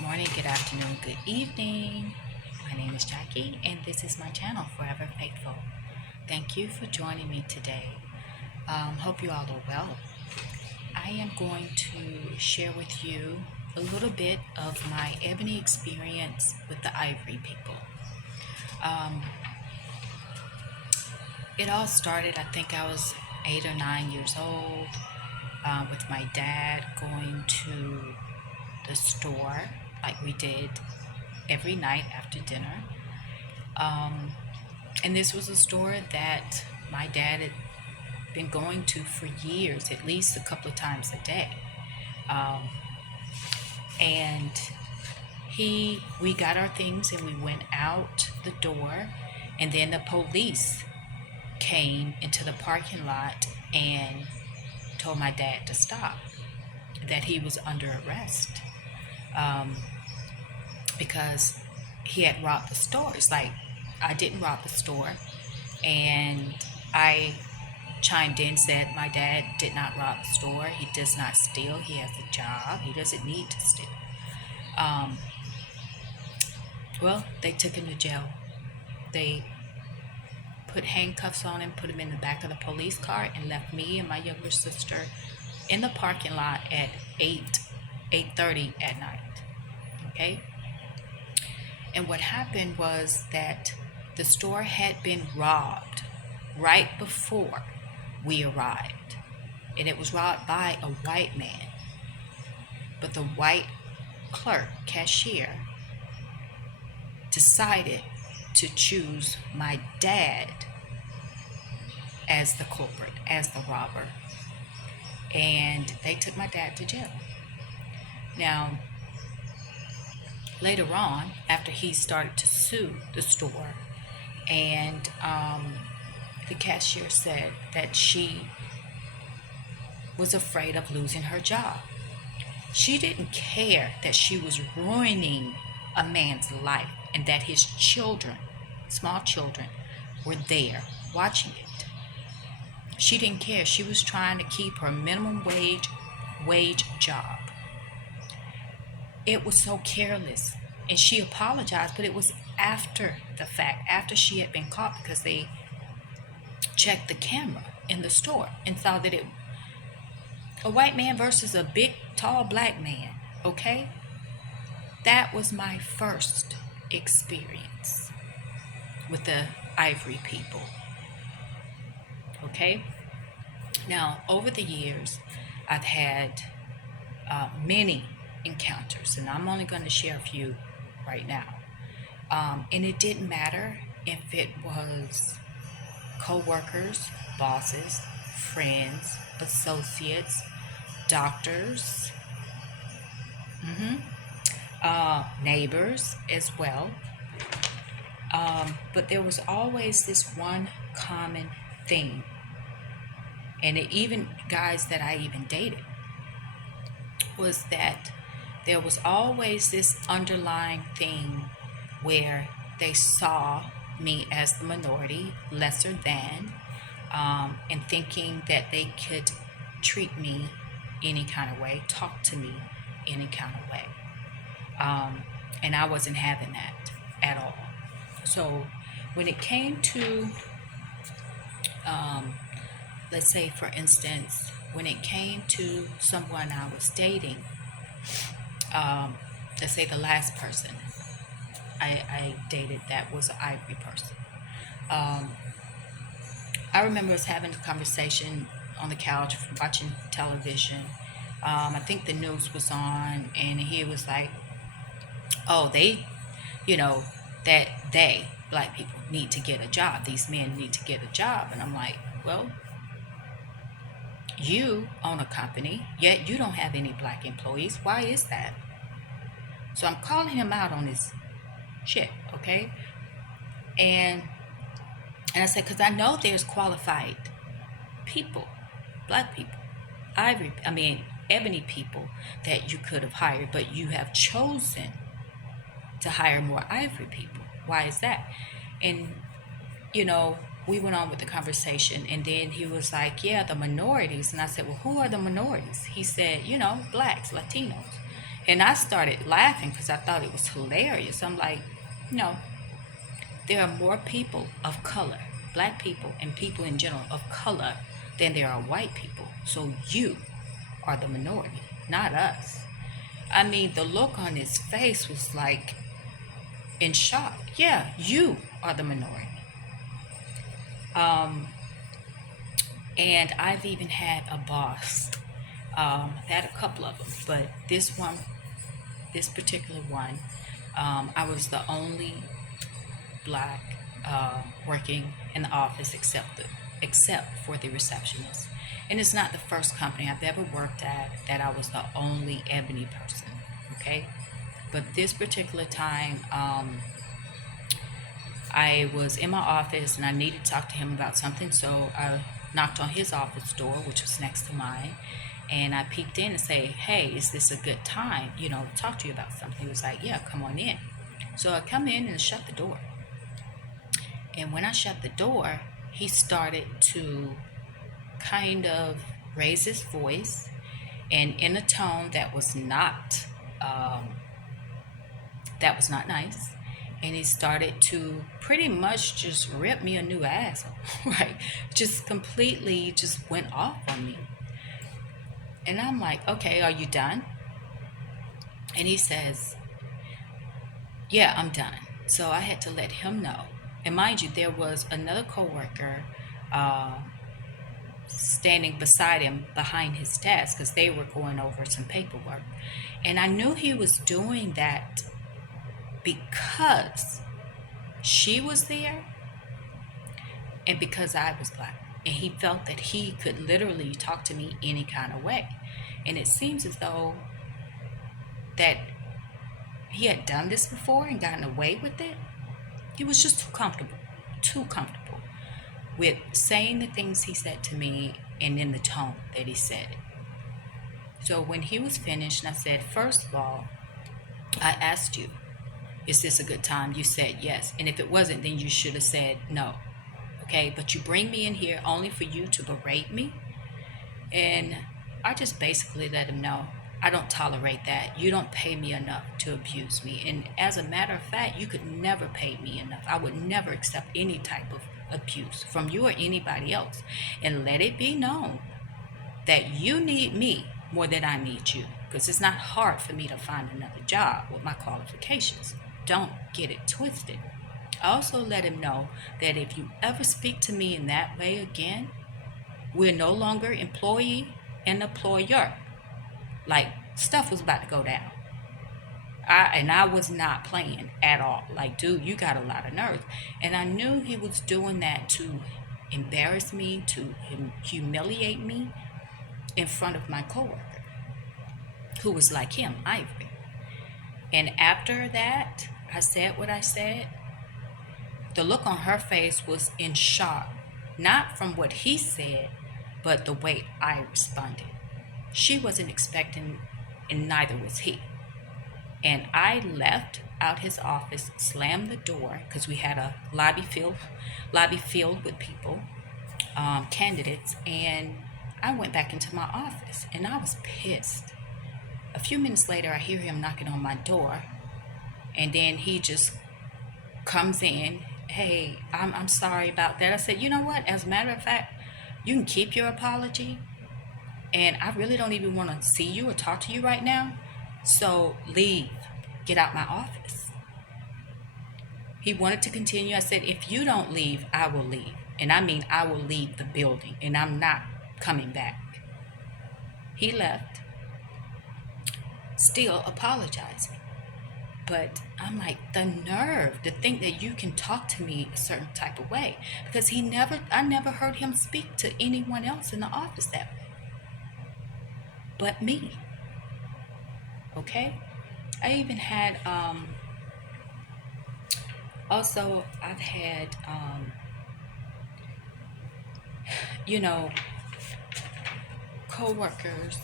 morning, good afternoon, good evening. My name is Jackie, and this is my channel, Forever Faithful. Thank you for joining me today. Hope you all are well. I am going to share with you a little bit of my Ebony experience with the Ivory people. Um, it all started, I think I was 8 or 9 years old, with my dad going to the store like we did every night after dinner. Um, and this was a store that my dad had been going to for years, at least a couple of times a day. Um, and we got our things and we went out the door, and then the police came into the parking lot and told my dad to stop, that he was under arrest, um, because he had robbed the store. It's like, I didn't rob the store. And I chimed in, said my dad did not rob the store. He does not steal. He has a job. He doesn't need to steal. Um, well, they took him to jail. They put handcuffs on him, put him in the back of the police car, and left me and my younger sister in the parking lot at 8:30 at night. Okay? And what happened was that the store had been robbed right before we arrived. And it was robbed by a white man. But the white clerk, cashier, decided to choose my dad as the culprit, as the robber. And they took my dad to jail. Now, later on, after he started to sue the store, and the cashier said that she was afraid of losing her job. She didn't care that she was ruining a man's life and that his children, small children, were there watching it. She didn't care. She was trying to keep her minimum wage job. It was so careless. And she apologized, but it was after the fact, after she had been caught, because they checked the camera in the store and saw that a white man versus a big, tall black man. Okay? That was my first experience with the Ivory people. Okay? Now, over the years, I've had many encounters, and I'm only going to share a few right now. And it didn't matter if it was co-workers, bosses, friends, associates, doctors, neighbors as well. But there was always this one common thing, and even guys that I even dated, was that there was always this underlying thing where they saw me as the minority, lesser than, and thinking that they could treat me any kind of way, talk to me any kind of way. And I wasn't having that at all. So when it came to, let's say for instance, when it came to someone I was dating, let's say the last person I dated that was an Ivory person. I remember us having a conversation on the couch watching television. I think the news was on, and he was like, oh, that black people need to get a job. These men need to get a job. And I'm like, well, you own a company, yet you don't have any black employees. Why is that? So I'm calling him out on his shit, okay? And I said, because I know there's qualified people, black people, ebony people that you could have hired, but you have chosen to hire more Ivory people. Why is that? And, we went on with the conversation, and then he was like, yeah, the minorities. And I said, well, who are the minorities? He said, blacks, Latinos. And I started laughing because I thought it was hilarious. I'm like, no, there are more people of color, black people and people in general of color, than there are white people. So you are the minority, not us. I mean, the look on his face was like in shock. Yeah, you are the minority. Um, and I've even had a boss. I had a couple of them, but this one, this particular one, I was the only black working in the office except for the receptionist. And it's not the first company I've ever worked at that I was the only ebony person. Okay, but this particular time, I was in my office and I needed to talk to him about something, so I knocked on his office door, which was next to mine, and I peeked in and say, "Hey, is this a good time? To talk to you about something." He was like, "Yeah, come on in." So I come in and shut the door. And when I shut the door, he started to kind of raise his voice, and in a tone um, that was not nice. And he started to pretty much just rip me a new asshole, right? Just completely just went off on me. And I'm like, okay, are you done? And he says, yeah, I'm done. So I had to let him know. And mind you, there was another coworker uh, standing beside him behind his desk because they were going over some paperwork. And I knew he was doing that because she was there and because I was black. And he felt that he could literally talk to me any kind of way. And it seems as though that he had done this before and gotten away with it. He was just too comfortable with saying the things he said to me and in the tone that he said it. So when he was finished, and I said, first of all, I asked you, is this a good time? You said yes. And if it wasn't, then you should have said no. Okay, but you bring me in here only for you to berate me. And I just basically let him know, I don't tolerate that. You don't pay me enough to abuse me. And as a matter of fact, you could never pay me enough. I would never accept any type of abuse from you or anybody else. And let it be known that you need me more than I need you. Because it's not hard for me to find another job with my qualifications. Don't get it twisted. I also let him know that if you ever speak to me in that way again, we're no longer employee and employer. Like, stuff was about to go down. I was not playing at all. Like, dude, you got a lot of nerve. And I knew he was doing that to embarrass me, to humiliate me in front of my coworker, who was like him, Ivory. And after that, I said what I said. The look on her face was in shock, not from what he said, but the way I responded. She wasn't expecting, and neither was he. And I left out his office, slammed the door, because we had a lobby filled with people, candidates, and I went back into my office, and I was pissed. A few minutes later, I hear him knocking on my door, and then he just comes in. Hey, I'm sorry about that. I said, you know what? As a matter of fact, you can keep your apology, and I really don't even want to see you or talk to you right now. So leave. Get out my office. He wanted to continue. I said, if you don't leave, I will leave. And I mean, I will leave the building, and I'm not coming back. He left, still apologizing. But I'm like, the nerve to think that you can talk to me a certain type of way. Because I never heard him speak to anyone else in the office that way. But me. Okay? I even had, also, I've had, co-workers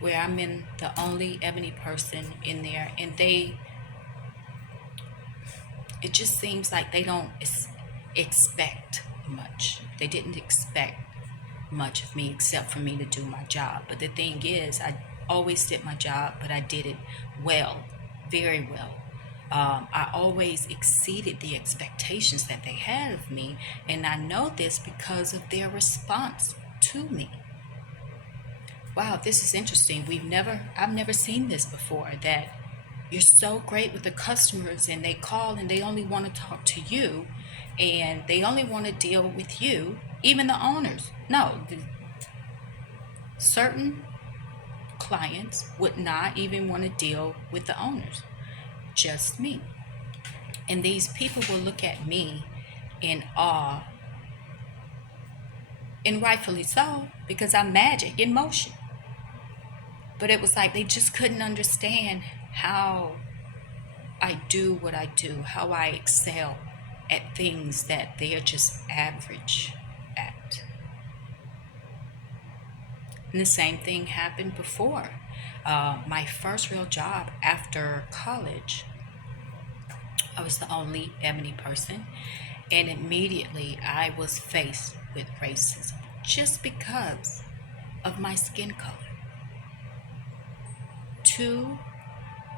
where I'm in the only ebony person in there, and it just seems like they don't expect much. They didn't expect much of me except for me to do my job. But the thing is, always did my job, but I did it well, very well. I always exceeded the expectations that they had of me, and I know this because of their response to me. Wow, this is interesting. I've never seen this before, that you're so great with the customers and they call and they only want to talk to you and they only want to deal with you, even the owners. No, certain clients would not even want to deal with the owners, just me. And these people will look at me in awe, and rightfully so, because I'm magic in motion. But it was like they just couldn't understand how I do what I do, how I excel at things that they are just average at. And the same thing happened before. My first real job after college, I was the only Ebony person, and immediately I was faced with racism just because of my skin color. Two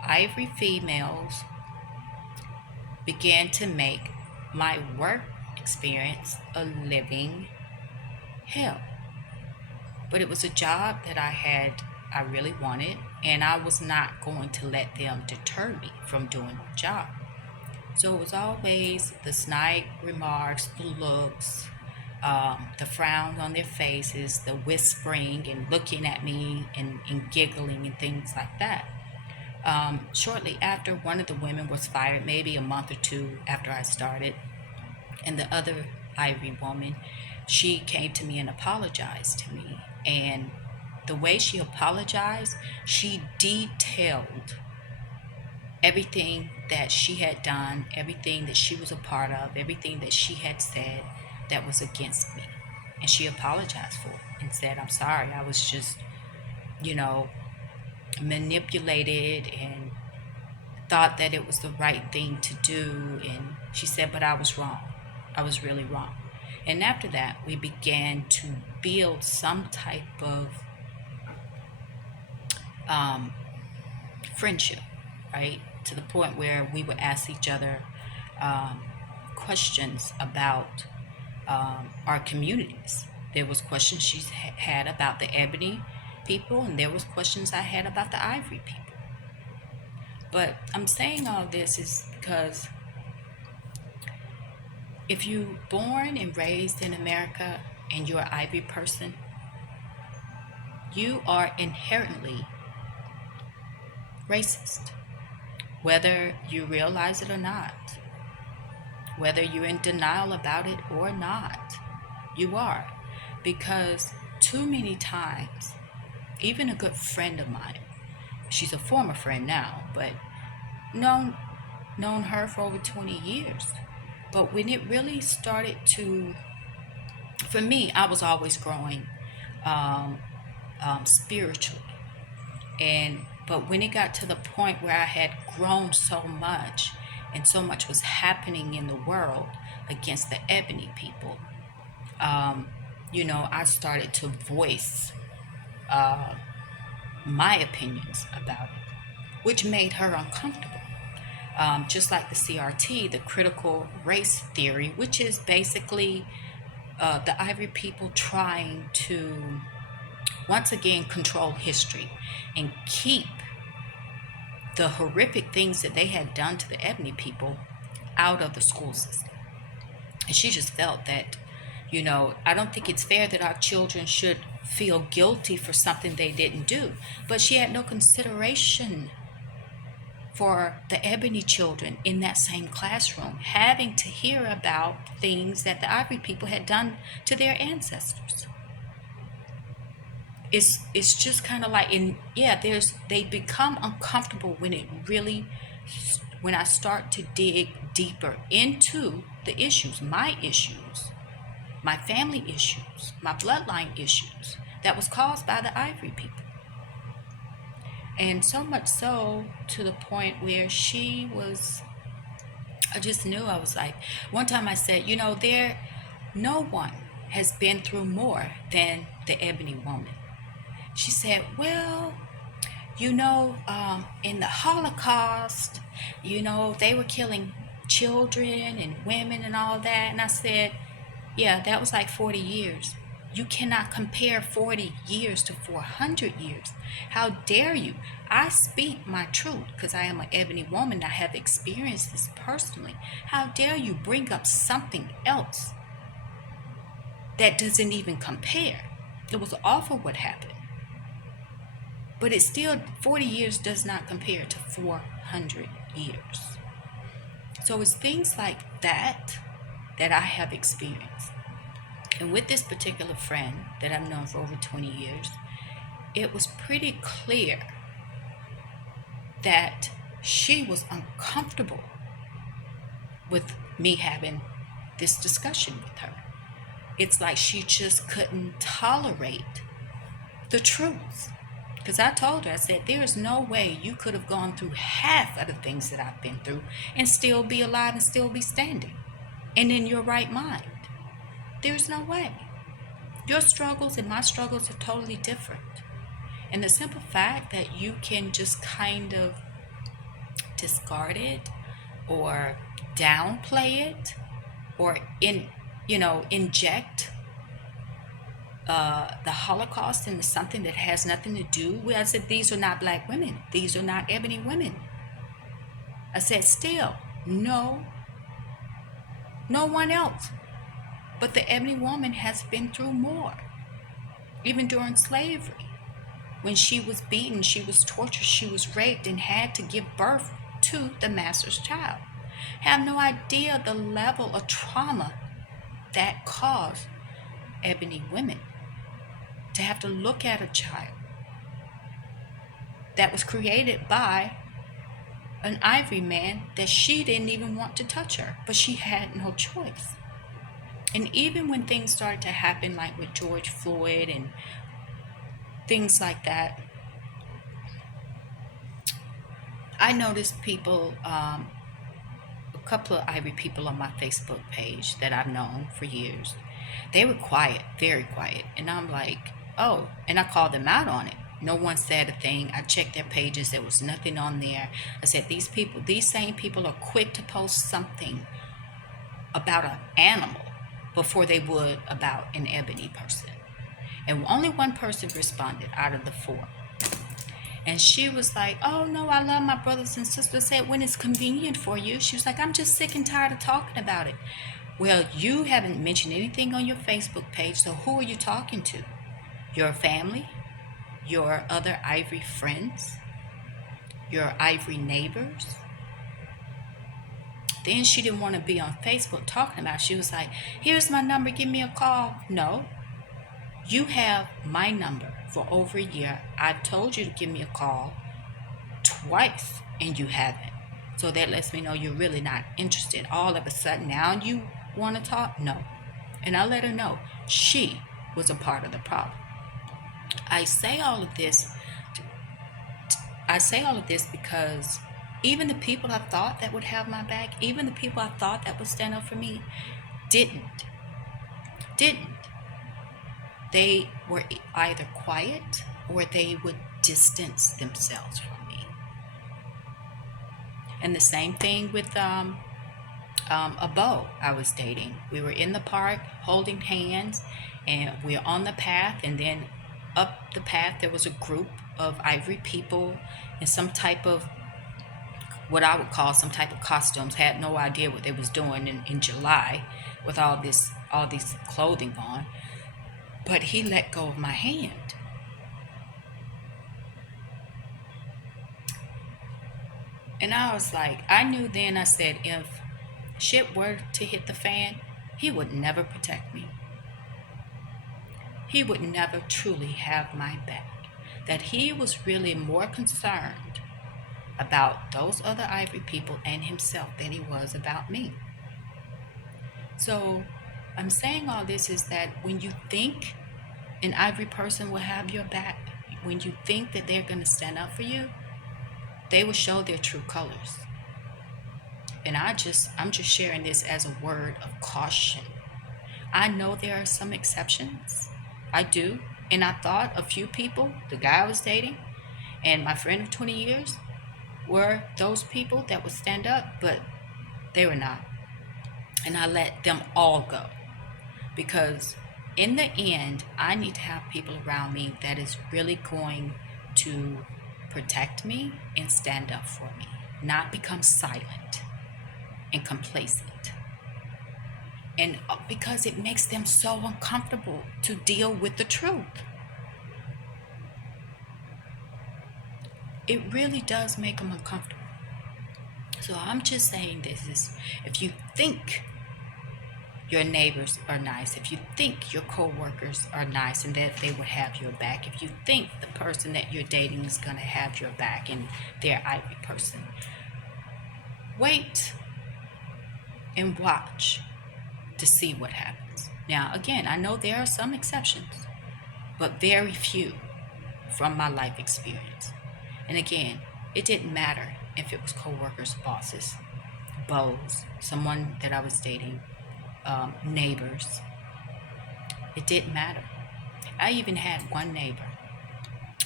Ivory females began to make my work experience a living hell. But it was a job that I really wanted, and I was not going to let them deter me from doing my job. So it was always the snide remarks, the looks, the frown on their faces, the whispering and looking at me and giggling and things like that. Shortly after, one of the women was fired, maybe a month or two after I started, and the other Ivory woman, she came to me and apologized to me. And the way she apologized, she detailed everything that she had done, everything that she was a part of, everything that she had said that was against me. And she apologized for it and said, I'm sorry, I was just, you know, manipulated and thought that it was the right thing to do. And she said, but I was wrong. I was really wrong. And after that, we began to build some type of friendship, right? To the point where we would ask each other questions about our communities. There was questions she had about the Ebony people, and there was questions I had about the Ivory people. But I'm saying all this is because if you're born and raised in America and you're an Ivory person, you are inherently racist, whether you realize it or not, whether you're in denial about it or not. You are, because too many times, even a good friend of mine, she's a former friend now, but known her for over 20 years. But when it really started to, for me, I was always growing spiritually, but when it got to the point where I had grown so much, and so much was happening in the world against the Ebony people, I started to voice my opinions about it, which made her uncomfortable. Just like the CRT, the critical race theory, which is basically the Ivory people trying to once again control history and keep the horrific things that they had done to the Ebony people out of the school system. And she just felt that, I don't think it's fair that our children should feel guilty for something they didn't do. But she had no consideration for the Ebony children in that same classroom, having to hear about things that the Ivory people had done to their ancestors. It's just kind of like, they become uncomfortable when I start to dig deeper into the issues, my family issues, my bloodline issues that was caused by the Ivory people. And so much so to the point where I just knew. I was like, one time I said, no one has been through more than the Ebony woman. She said, well, in the Holocaust, they were killing children and women and all that. And I said, yeah, that was like 40 years. You cannot compare 40 years to 400 years. How dare you? I speak my truth because I am an ebony woman. I have experienced this personally. How dare you bring up something else that doesn't even compare? It was awful what happened. But it's still, 40 years does not compare to 400 years. So it's things like that that I have experienced. And with this particular friend that I've known for over 20 years, it was pretty clear that she was uncomfortable with me having this discussion with her. It's like she just couldn't tolerate the truth. Because I told her, I said, there is no way you could have gone through half of the things that I've been through and still be alive and still be standing and in your right mind. There's no way. Your struggles and my struggles are totally different. And the simple fact that you can just kind of discard it or downplay it or inject the Holocaust into something that has nothing to do with. I said, these are not black women. These are not ebony women. I said, still, no one else but the ebony woman has been through more. Even during slavery, when she was beaten, she was tortured, she was raped, and had to give birth to the master's child. Have no idea the level of trauma that caused ebony women to have to look at a child that was created by an ivory man that she didn't even want to touch her, but she had no choice. And even when things started to happen, like with George Floyd and things like that, I noticed people, a couple of ivory people on my Facebook page that I've known for years, they were quiet, very quiet. And I'm like, oh, and I called them out on it. No one said a thing. I checked their pages. There was nothing on there. I said, these same people are quick to post something about an animal before they would about an ebony person. And only one person responded out of the 4. And she was like, oh no, I love my brothers and sisters. I said, when it's convenient for you. She was like, I'm just sick and tired of talking about it. Well, you haven't mentioned anything on your Facebook page, so who are you talking to? Your family? Your other ivory friends? Your ivory neighbors? Then she didn't want to be on Facebook talking about it. She was like, here's my number, give me a call. No, you have my number for over a year. I've told you to give me a call twice and you haven't. So that lets me know you're really not interested. All of a sudden now you want to talk? No. And I let her know she was a part of the problem. I say all of this because even the people I thought that would have my back, even the people I thought that would stand up for me, didn't. They were either quiet or they would distance themselves from me. And the same thing with a beau I was dating. We were in the park holding hands, and we were on the path, and then up the path there was a group of ivory people in some type of, what I would call some type of costumes. Had no idea what they was doing in July with all these clothing on. But he let go of my hand. And I was like, I knew then, I said, if shit were to hit the fan, he would never protect me. He would never truly have my back. That he was really more concerned about those other ivory people and himself than he was about me. So I'm saying all this is that when you think an ivory person will have your back, when you think that they're going to stand up for you, they will show their true colors. And I'm just sharing this as a word of caution. I know there are some exceptions. I do. And I thought a few people, the guy I was dating, And my friend of 20 years were those people that would stand up, but they were not. And I let them all go because in the end, I need to have people around me that is really going to protect me and stand up for me, not become silent and complacent. And because it makes them so uncomfortable to deal with the truth. It really does make them uncomfortable. So I'm just saying this is, if you think your neighbors are nice, if you think your co-workers are nice and that they will have your back, if you think the person that you're dating is going to have your back and they're Ivory person, wait and watch to see what happens. Now, again, I know there are some exceptions, but very few from my life experience. And again, it didn't matter if it was co-workers, bosses, beaux, someone that I was dating, neighbors. It didn't matter. I even had one neighbor.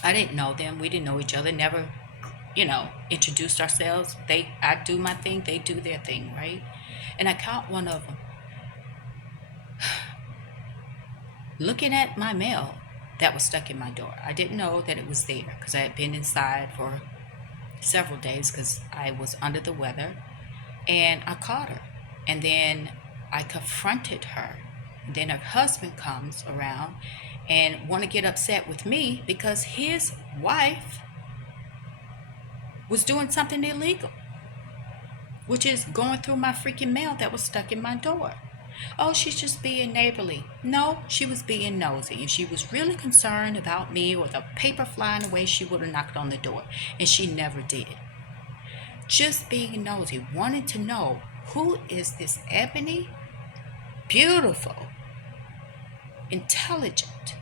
I didn't know them. We didn't know each other. Never, introduced ourselves. I do my thing. They do their thing, right? And I caught one of them looking at my mail that was stuck in my door. I didn't know that it was there because I had been inside for several days because I was under the weather. And I caught her. And then I confronted her. And then her husband comes around and want to get upset with me because his wife was doing something illegal, which is going through my freaking mail that was stuck in my door. Oh, she's just being neighborly. No, she was being nosy. If she was really concerned about me or the paper flying away, she would have knocked on the door. And she never did. Just being nosy, wanting to know, who is this Ebony, beautiful, intelligent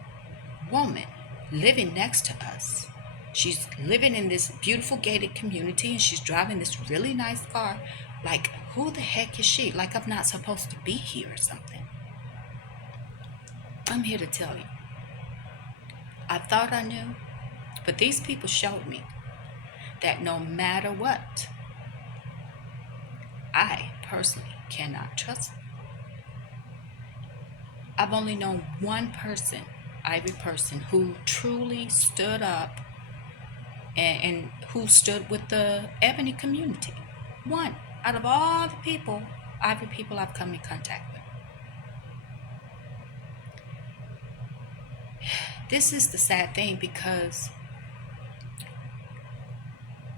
woman living next to us? She's living in this beautiful gated community and she's driving this really nice car. Like, who the heck is she? Like I'm not supposed to be here or something. I'm here to tell you. I thought I knew, but these people showed me that no matter what, I personally cannot trust them. I've only known one person, Ivory person, who truly stood up and who stood with the Ebony community. One out of all the people, Ivory people I've come in contact with. This is the sad thing because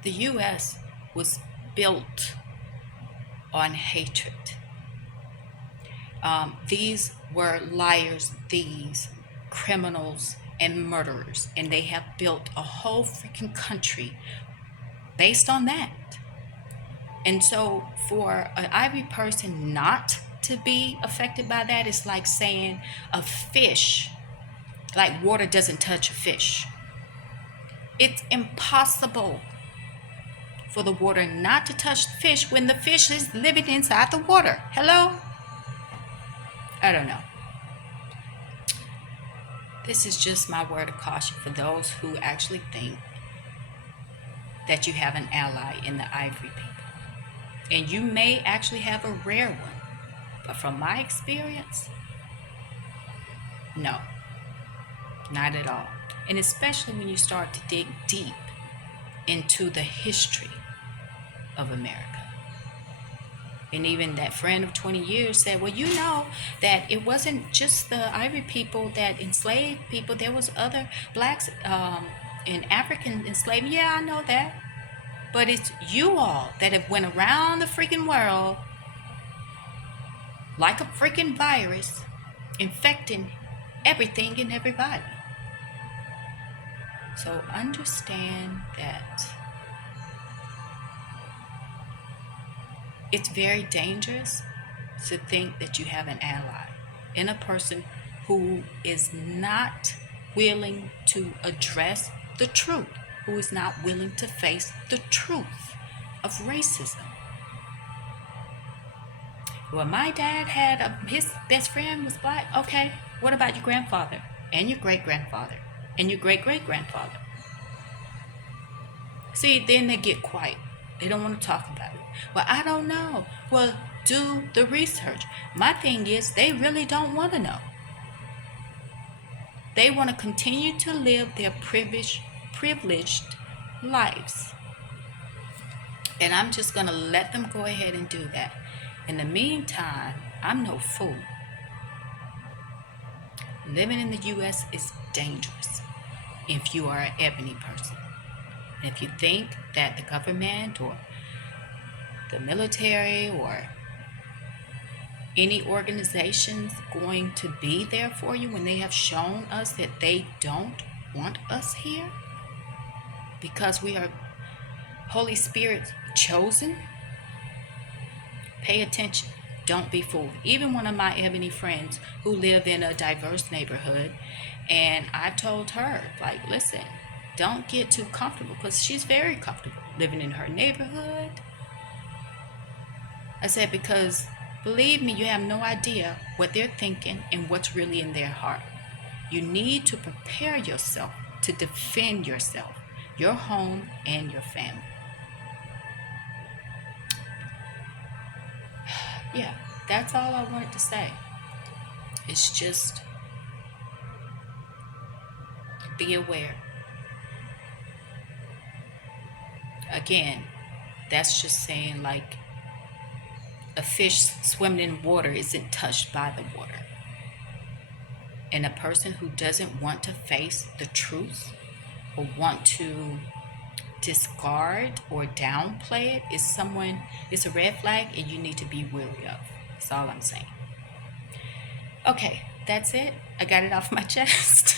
the U.S. was built on hatred. These were liars, thieves, criminals, and murderers, and they have built a whole freaking country based on that. And so for an Ivory person not to be affected by that is like saying a fish, like water doesn't touch a fish. It's impossible for the water not to touch the fish when the fish is living inside the water. Hello? I don't know. This is just my word of caution for those who actually think that you have an ally in the Ivory people. And you may actually have a rare one. But from my experience, no, not at all. And especially when you start to dig deep into the history of America. And even that friend of 20 years said, well, you know that it wasn't just the Ivory people that enslaved people. There was other blacks and African enslaved. Yeah, I know that. But it's you all that have went around the freaking world like a freaking virus, infecting everything and everybody. So understand that it's very dangerous to think that you have an ally in a person who is not willing to address the truth, who is not willing to face the truth of racism. Well, my dad had his best friend was black. Okay, what about your grandfather and your great-grandfather and your great-great-grandfather? See, then they get quiet. They don't want to talk about it. Well, I don't know. Well, do the research. My thing is, they really don't want to know. They want to continue to live their privileged lives. And I'm just going to let them go ahead and do that. In the meantime, I'm no fool. Living in the U.S. is dangerous if you are an Ebony person. And if you think that the government or the military or any organization's going to be there for you when they have shown us that they don't want us here because we are Holy Spirit chosen, pay attention. Don't be fooled. Even one of my Ebony friends who live in a diverse neighborhood, and I told her, like, listen, don't get too comfortable, because she's very comfortable living in her neighborhood. I said, because believe me, you have no idea what they're thinking and what's really in their heart. You need to prepare yourself to defend yourself, your home, and your family. Yeah, that's all I wanted to say. It's just be aware. Again, that's just saying, like, a fish swimming in water isn't touched by the water. And a person who doesn't want to face the truth or want to discard or downplay it is a red flag, and you need to be wary of. That's all I'm saying. Okay, that's it. I got it off my chest.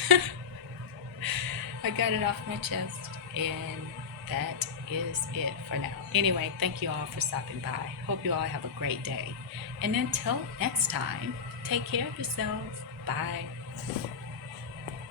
I got it off my chest, and that is it for now. Anyway, thank you all for stopping by. Hope you all have a great day. And until next time, take care of yourselves. Bye.